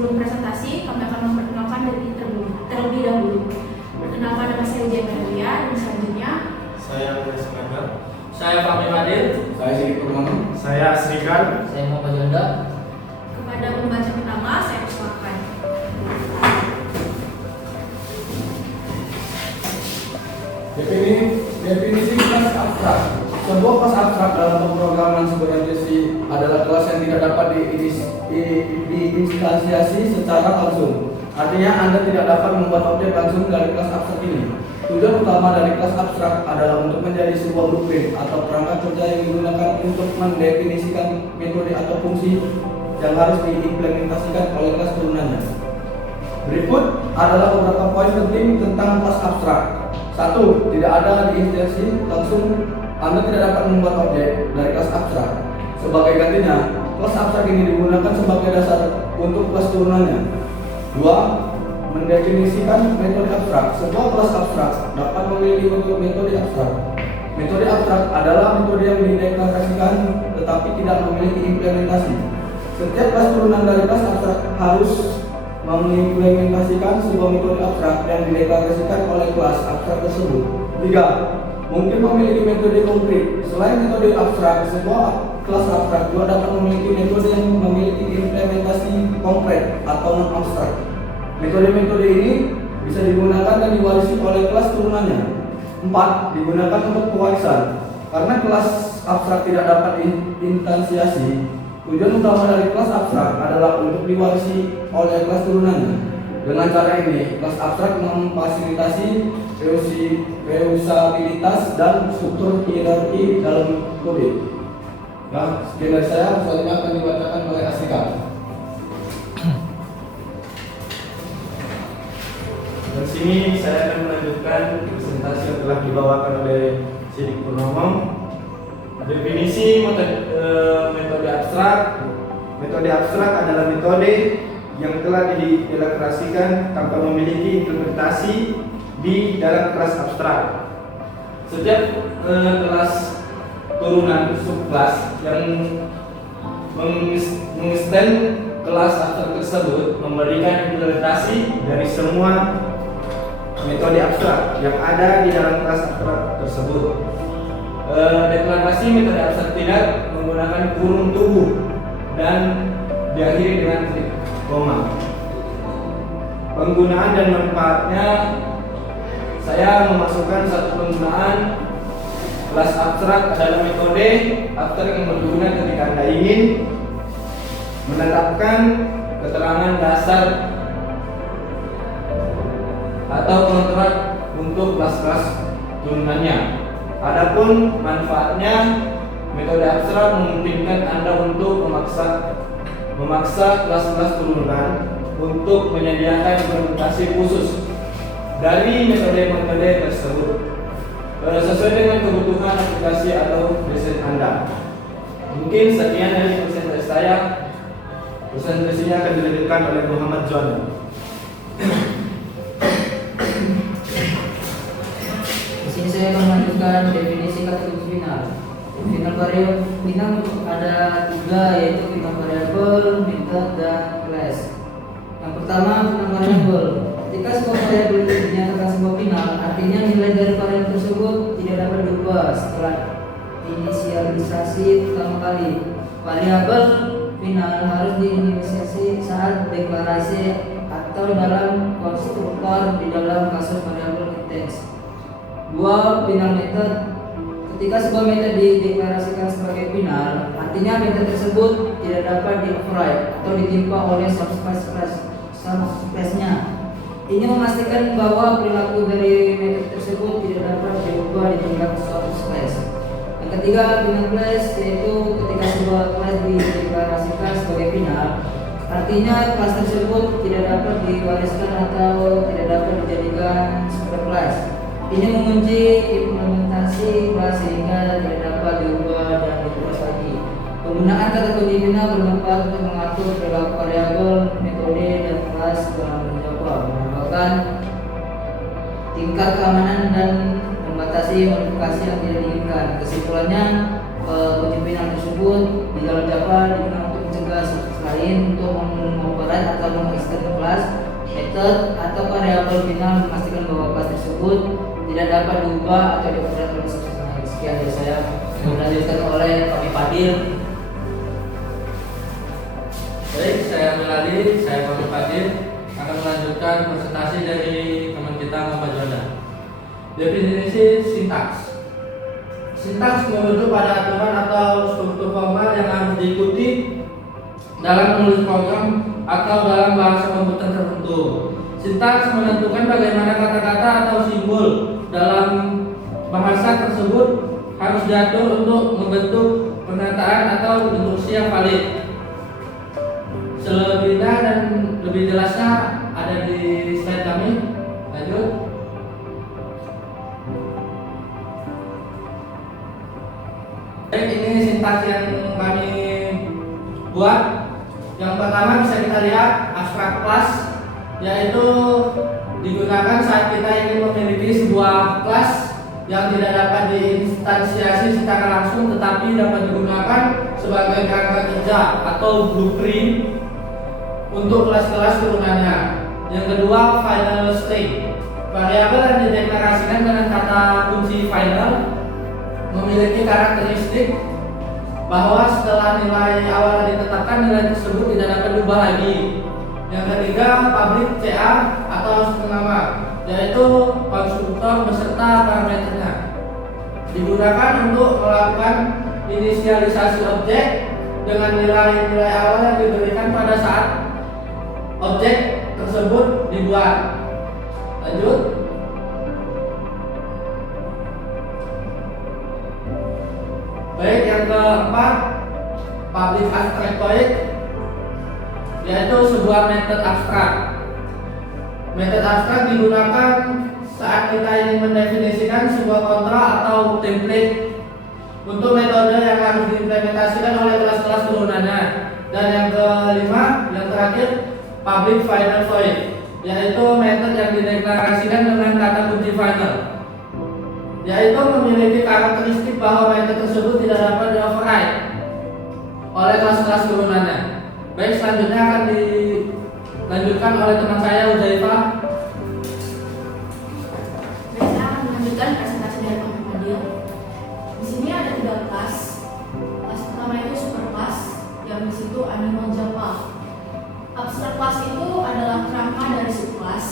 Sebelum presentasi, kami akan memperkenalkan diri terlebih dahulu. Perkenalkan, nama saya Ujaya Maria, dan selanjutnya Saya Andreas Magar. Saya Fahmi Madin. Saya Sigit Purnomo. Saya Srikan. Saya Muhammad Jonda. kepada pembaca pertama, saya persilakan. Definisi kelas abstrak. Sebuah kelas abstrak dalam pemrograman sebenarnya adalah kelas yang tidak dapat diinstansiasi secara langsung. Artinya Anda tidak dapat membuat objek langsung dari kelas abstrak ini. Tujuan utama dari kelas abstrak adalah untuk menjadi sebuah blueprint atau perangkat kerja yang digunakan untuk mendefinisikan metode atau fungsi yang harus diimplementasikan oleh kelas turunannya. Berikut adalah beberapa poin penting tentang kelas abstrak. 1. Tidak ada diinstansi langsung. Anda tidak dapat membuat objek dari kelas abstrak. Sebagai gantinya, kelas abstrak ini digunakan sebagai dasar untuk kelas turunannya. 2. Mendefinisikan metode abstrak. Sebuah kelas abstrak dapat memiliki metode abstrak. Metode abstrak adalah metode yang dideklarasikan tetapi tidak memiliki implementasi. Setiap kelas turunan dari kelas abstrak harus mengimplementasikan sebuah metode abstrak yang dideklarasikan oleh kelas abstrak tersebut. 3. Mungkin memiliki metode konkret. Selain metode abstrak, sebuah kelas abstrak juga dapat memiliki metode yang memiliki implementasi konkret atau non-abstrak. Metode-metode ini bisa digunakan dan diwarisi oleh kelas turunannya. 4. Digunakan untuk pewarisan. Karena kelas abstrak tidak dapat diinstansiasi, tujuan utama dari kelas abstrak adalah untuk diwarisi oleh kelas turunannya. Dengan cara ini, kelas abstrak memfasilitasi reusabilitas dan struktur hierarki dalam kode. Nah, sekian dari saya. Selanjutnya akan dibacakan oleh Asrika. Dan sini saya akan melanjutkan presentasi yang telah dibawakan oleh Sigit Purnomo. Definisi metode abstrak. Metode abstrak adalah metode yang telah dideklarasikan tanpa memiliki implementasi di dalam kelas abstrak. Setiap kelas turunan subkelas yang mengextend kelas abstrak tersebut memberikan implementasi dari semua metode abstrak yang ada di dalam kelas abstrak tersebut. Deklarasi metode abstrak tidak menggunakan kurung tubuh dan diakhiri dengan titik koma. Penggunaan dan manfaatnya, saya memasukkan satu penggunaan kelas abstrak adalah metode abstrak yang berguna ketika Anda ingin menetapkan keterangan dasar atau kontrak untuk kelas-kelas turunannya. Adapun manfaatnya, metode abstrak memungkinkan Anda untuk memaksa kelas-kelas turunan untuk menyediakan implementasi khusus dari metode-metode tersebut sesuai dengan kebutuhan aplikasi atau desain Anda. Mungkin sekian dari presentasi saya. Presentasinya akan dilanjutkan oleh Muhammad Jonda. Di sini saya akan melanjutkan definisi kategori final. Final variabel final ada 3, yaitu final variabel, method, dan class. Yang pertama, final variabel. Ketika sebuah variabel dinyatakan sebuah final, artinya nilai dari variabel tersebut tidak dapat diubah setelah inisialisasi pertama kali. Variabel final harus diinisialisasi saat deklarasi atau dalam konstruktor di dalam kasus variabel index. 2. Final method. Ketika sebuah method dideklarasikan sebagai final, artinya method tersebut tidak dapat di-override atau ditimpa oleh subclass-nya. Ini memastikan bahwa perilaku dari method tersebut tidak dapat diubah di tingkat suatu class. Yang ketiga, final class, yaitu ketika sebuah class dideklarasikan sebagai final, artinya kelas tersebut tidak dapat diwariskan atau tidak dapat dijadikan superclass. Ini mengunci implementasi kelas sehingga tidak dapat diubah dan diterus lagi. Penggunaan kata kunci final bermanfaat untuk mengatur perilaku variabel, metode, dan kelas dalam menjawab, menambahkan tingkat keamanan dan membatasi modifikasi yang tidak diinginkan. Kesimpulannya, kunci final tersebut di dalam Java digunakan untuk tugas lain untuk mengoperate atau mengekstern kelas, method atau variabel final memastikan bahwa kelas tersebut tidak dapat diubah atau dioperate oleh instruksi lain. Sekian dari saya. Dilanjutkan oleh Pak Fadil. Baik, saya Meladi, saya Pak Fadil akan melanjutkan presentasi dari teman kita Muhammad Jonah. Definisi sintaks. Sintaks merujuk pada aturan atau struktur formal yang harus diikuti dalam menulis program atau dalam bahasa komputer tertentu. Sintaks menentukan bagaimana kata-kata atau simbol dalam bahasa tersebut harus diatur untuk membentuk pernyataan atau instruksi yang valid. Selebihnya dan lebih jelasnya ada di slide kami. Lanjut. Baik, ini sintaks yang kami buat. Yang pertama bisa kita lihat abstrak class, yaitu digunakan saat kita ingin memiliki sebuah kelas yang tidak dapat diinstansiasi secara langsung tetapi dapat digunakan sebagai kerangka kerja atau blueprint untuk kelas-kelas turunannya. Yang kedua, final string. Variabel yang dideklarasikan dengan kata kunci final memiliki karakteristik bahwa setelah nilai awal ditetapkan, nilai tersebut tidak dapat diubah lagi. Yang ketiga, public CA atau nama, yaitu konstruktor beserta parameternya. Digunakan untuk melakukan inisialisasi objek dengan nilai-nilai awal yang diberikan pada saat objek tersebut dibuat. Lanjut. Baik, yang keempat, public abstractoid, yaitu sebuah metode abstrak. Metode abstrak digunakan saat kita ingin mendefinisikan sebuah kontrak atau template untuk metode yang harus diimplementasikan oleh kelas-kelas turunannya. Dan yang kelima, yang terakhir, public final void, yaitu metode yang dideklarasikan dengan kata kunci final, yaitu memiliki karakteristik bahwa metode tersebut tidak dapat di-override oleh kelas-kelas turunannya. Baik, selanjutnya akan dilanjutkan oleh teman saya Uzaifah. Baik, saya akan melanjutkan presentasi dari Pak Fadil. Di sini ada 3 kelas. Kelas pertama itu super class, yang di situ animal Java. Abstract class itu adalah kerangka dari subclass.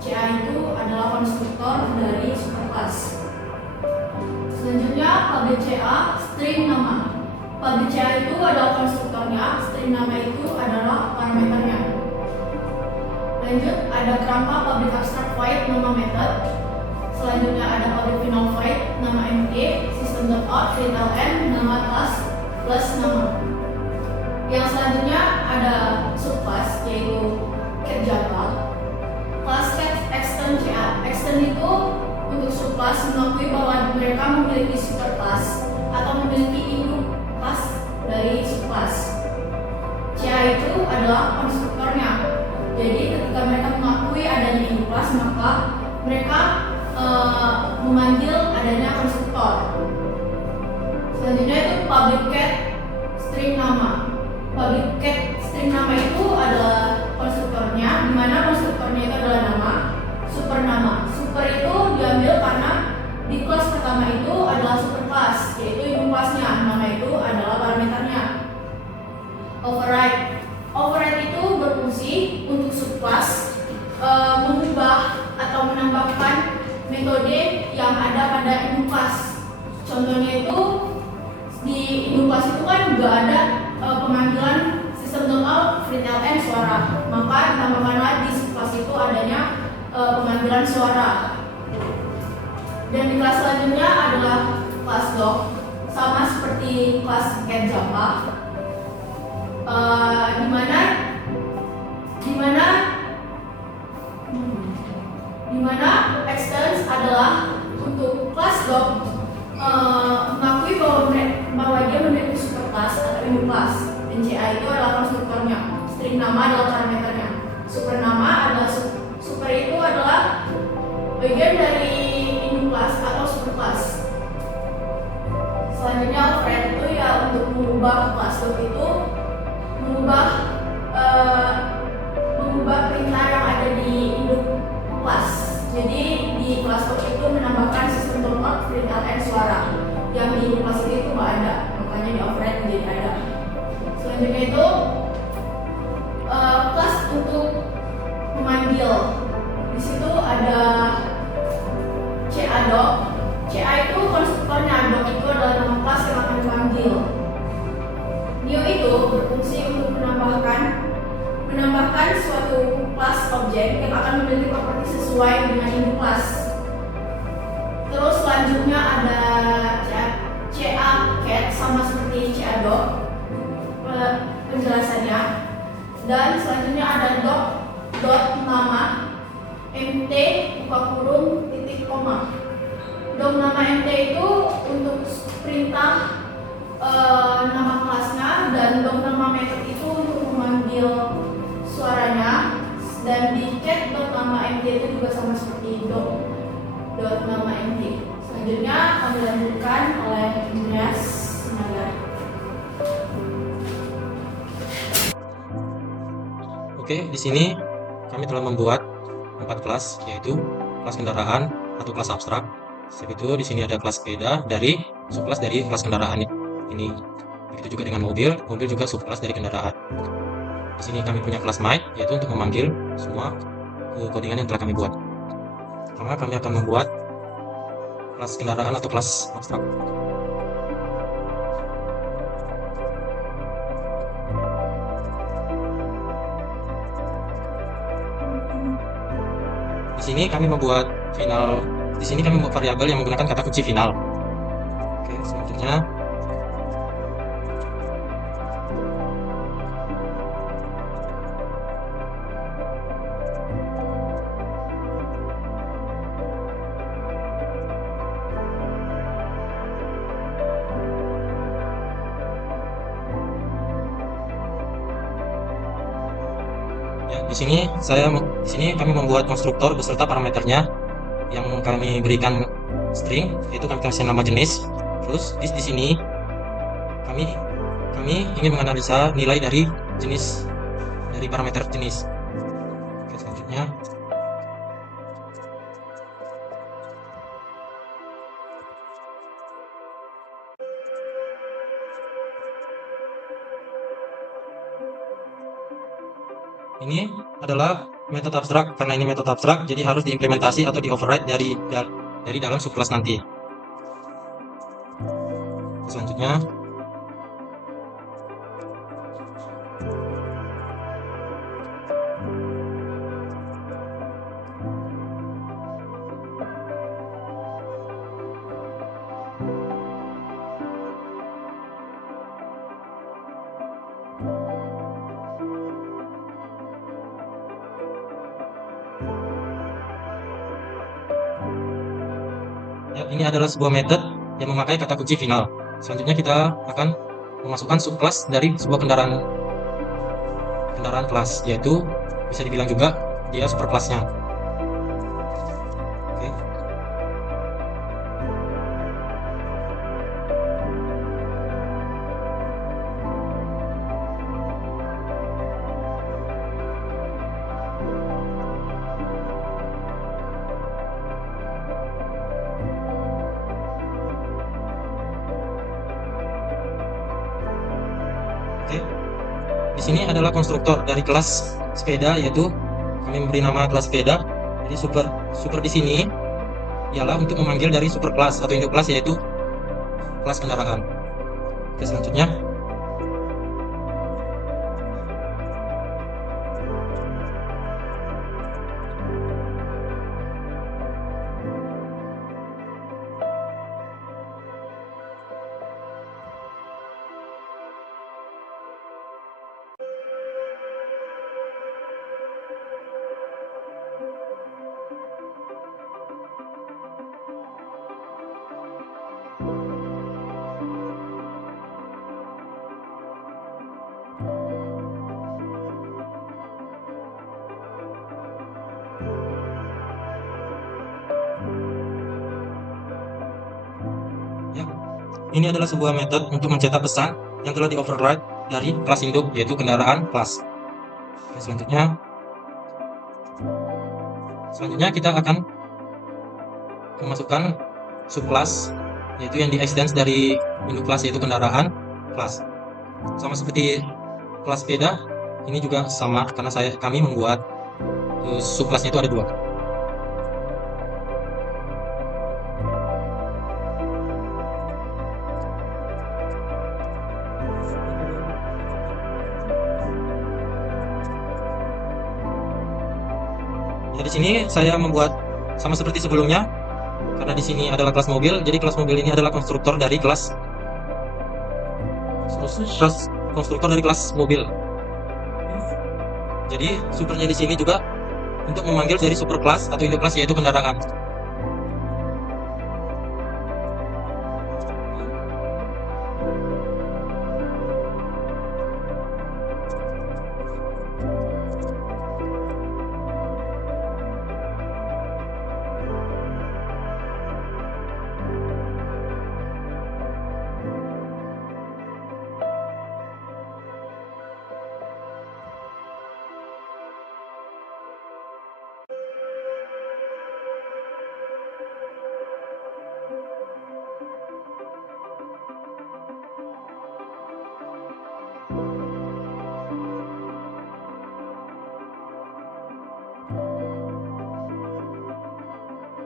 CA itu adalah konstruktor dari superclass. Selanjutnya public CA, string nama. Public CA itu adalah konstruktornya, string nama itu adalah parameternya. Lanjut, ada kerangka public abstract void nama method. Selanjutnya ada public final void nama empty, system.out, println nama class plus nama. Yang selanjutnya ada subclass yaitu cat Java. Kelas cat extend CA. Extend itu untuk subclass mengakui bahwa mereka memiliki superclass atau memiliki induk kelas dari subclass. CA itu adalah konstruktornya. Jadi ketika mereka mengakui adanya induk kelas, maka mereka memanggil adanya konstruktor. Selanjutnya itu public cat string nama. Public cat string nama itu adalah konstruktornya, di mana konstruktornya itu adalah nama, super nama. Super itu diambil karena di kelas pertama itu adalah superclass, yaitu induk kelasnya. Nama itu adalah parameternya. Override. Override itu berfungsi untuk subclass mengubah atau menambahkan metode yang ada pada induk kelas. Contohnya itu di induk kelas itu kan juga ada pemanggilan system.out println suara, maka ditambahkanlah di subclass itu adanya pemanggilan suara. Dan di kelas selanjutnya adalah kelas doc, sama seperti kelas cat Java, di mana extends adalah untuk kelas doc mengakui bahwa dia memiliki superclass atau induk kelas. Dan CA itu adalah konstruktornya, string nama adalah parameternya, super nama adalah super itu adalah bagian dari induk kelas atau superclass. Selanjutnya override itu ya untuk mengubah kelas doc itu mengubah perintah yang ada di induk kelas. Jadi di kelas talk itu menambahkan sistem turn on, print ln suara yang di induk kelas itu nggak ada, makanya di override menjadi ada. Selanjutnya itu kelas untuk memanggil. Di situ ada CA doc. CA itu konstruktornya, doc itu adalah nama kelas yang akan dipanggil. New itu berfungsi untuk menambahkan suatu kelas objek yang akan memiliki properti sesuai dengan induk kelas. Terus selanjutnya ada CA cat sama seperti CA doc penjelasannya. Dan selanjutnya ada dot nama mt buka kurung titik koma. Dot nama mt itu untuk perintah nama kelasnya, dan dot nama method itu untuk memanggil suaranya, dan di cat dot nama mt itu juga sama seperti dot nama mt. Selanjutnya kami lanjutkan oleh Andreas Sinaga. Oke, di sini kami telah membuat 4 kelas, yaitu kelas kendaraan atau kelas abstrak. Setelah itu di sini ada kelas sepeda dari subkelas dari kelas kendaraan ini. Begitu juga dengan mobil juga subkelas dari kendaraan. Di sini kami punya kelas mic, yaitu untuk memanggil semua codingan yang telah kami buat. Pertama kami akan membuat kelas kendaraan atau kelas abstrak. Di sini kami membuat final. Di sini kami membuat variabel yang menggunakan kata kunci final. Oke, selanjutnya di sini kami membuat konstruktor beserta parameternya yang kami berikan string, yaitu kami kasih nama jenis. Terus di sini kami ingin menganalisa nilai dari jenis, dari parameter jenis. Oke, selanjutnya ini adalah metode abstrak. Karena ini metode abstrak, jadi harus diimplementasi atau di override dari dalam subkelas nanti. Selanjutnya ini adalah sebuah metode yang memakai kata kunci final. Selanjutnya kita akan memasukkan subkelas dari sebuah kendaraan kelas, yaitu bisa dibilang juga dia superkelasnya. Oke. Di sini adalah konstruktor dari kelas sepeda, yaitu kami memberi nama kelas sepeda. Jadi super di sini ialah untuk memanggil dari superkelas atau induk kelas, yaitu kelas kendaraan. Oke, selanjutnya ini adalah sebuah metode untuk mencetak pesan yang telah di override dari kelas induk, yaitu kendaraan kelas. Oke, selanjutnya kita akan memasukkan subkelas, yaitu yang di extend dari induk kelas, yaitu kendaraan kelas. Sama seperti kelas sepeda, ini juga sama karena kami membuat subkelasnya itu ada 2. Jadi di sini saya membuat sama seperti sebelumnya, karena di sini adalah kelas mobil. Jadi kelas mobil ini adalah konstruktor dari kelas mobil. Jadi supernya di sini juga untuk memanggil dari super kelas atau induk kelas, yaitu kendaraan.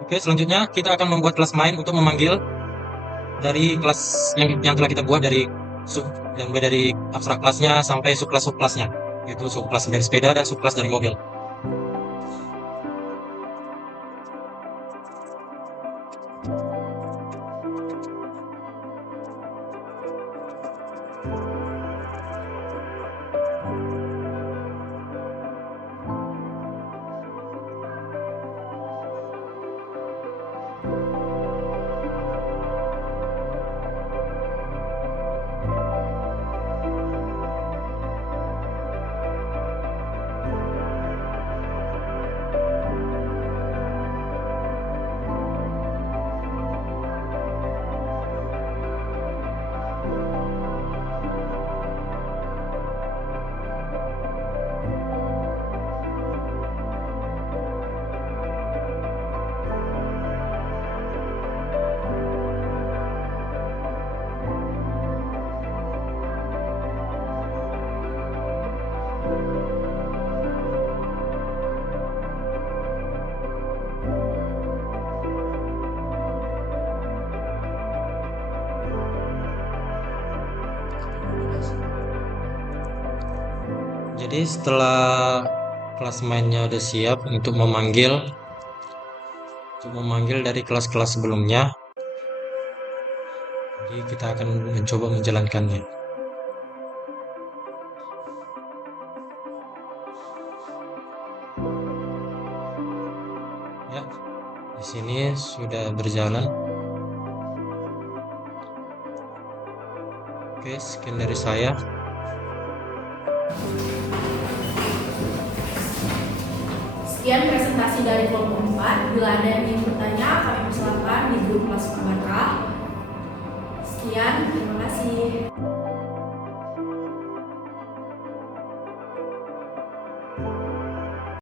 Oke, selanjutnya kita akan membuat kelas main untuk memanggil dari kelas yang telah kita buat dari dari abstrak kelasnya sampai subkelas-subkelasnya, yaitu subkelas dari sepeda dan subkelas dari mobil. Jadi setelah kelas mainnya udah siap untuk memanggil dari kelas-kelas sebelumnya, jadi kita akan mencoba menjalankannya. Ya, di sini sudah berjalan. Oke, sekian dari saya. Sekian presentasi dari kelompok 4. Bila ada yang ingin bertanya, kami persilakan di grup kelas Pembaka. Sekian, terima kasih.